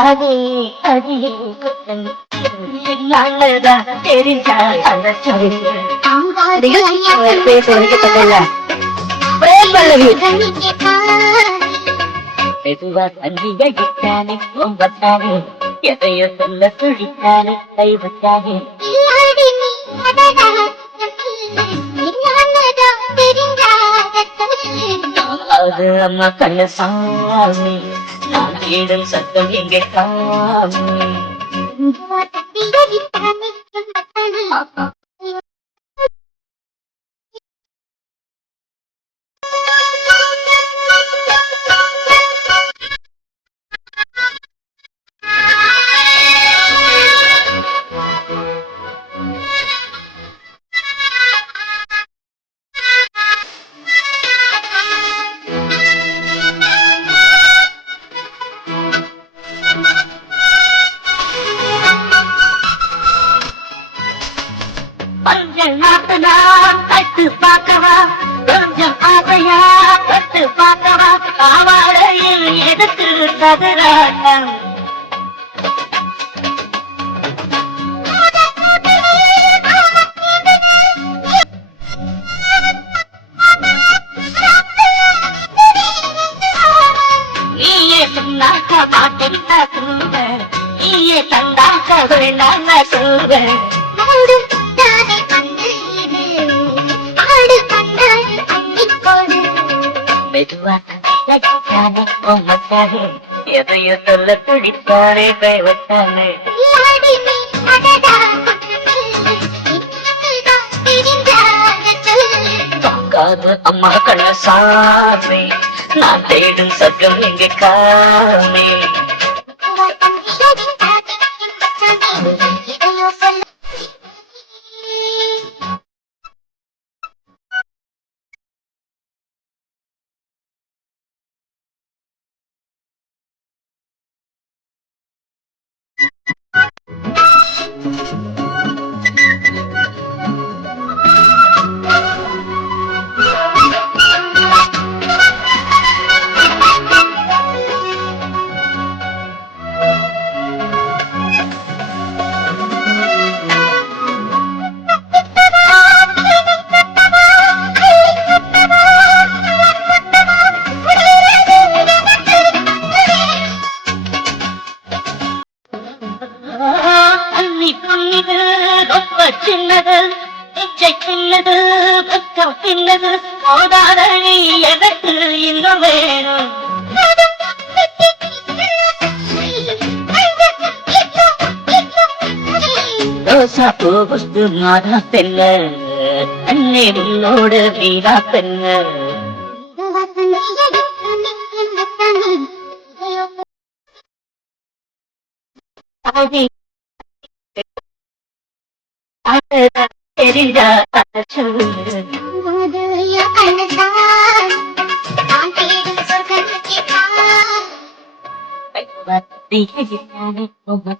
அதே அடியே நல்லதான் தெரிஞ்சால் அந்த பேச வைக்கப்பட்டல மெதுவா தங்கிய கிட்டானே ரொம்பத்தானே எதையோ சொல்ல துடித்தானே கைவிட்டானே அது அம்மா கண்ண சாமி நான் தேடும் சத்தம் எங்கே காமி கொஞ்சம் நாத்தனா கட்டு பார்க்கவா கொஞ்சம் ஆசையா கட்டு பார்க்கவா காவாழையில் எதுக்கு கதிராட்டம் நீயே சொன்னாக்க மாட்டேன் சொல்லுவேன் நீயே தந்தாக்க வேண்டாம் சொல்லுவேன் எதையோ சொல்ல துடித்தாரே கைவிட்டானே காது அம்மா கண்ண சாமி நான் தேடும் சத்தம் எங்க காமி சின்னது இச்சை சின்னது பக்கம் சின்னது போதாதழி எனக்கு இன்னும் வேணும் ரோசா பூகுஸ்து மாதா பெண்ண அன்னை உன்னோடு வீரா பெண்ண தெரிஞ்சா சொல்லு ரொம்ப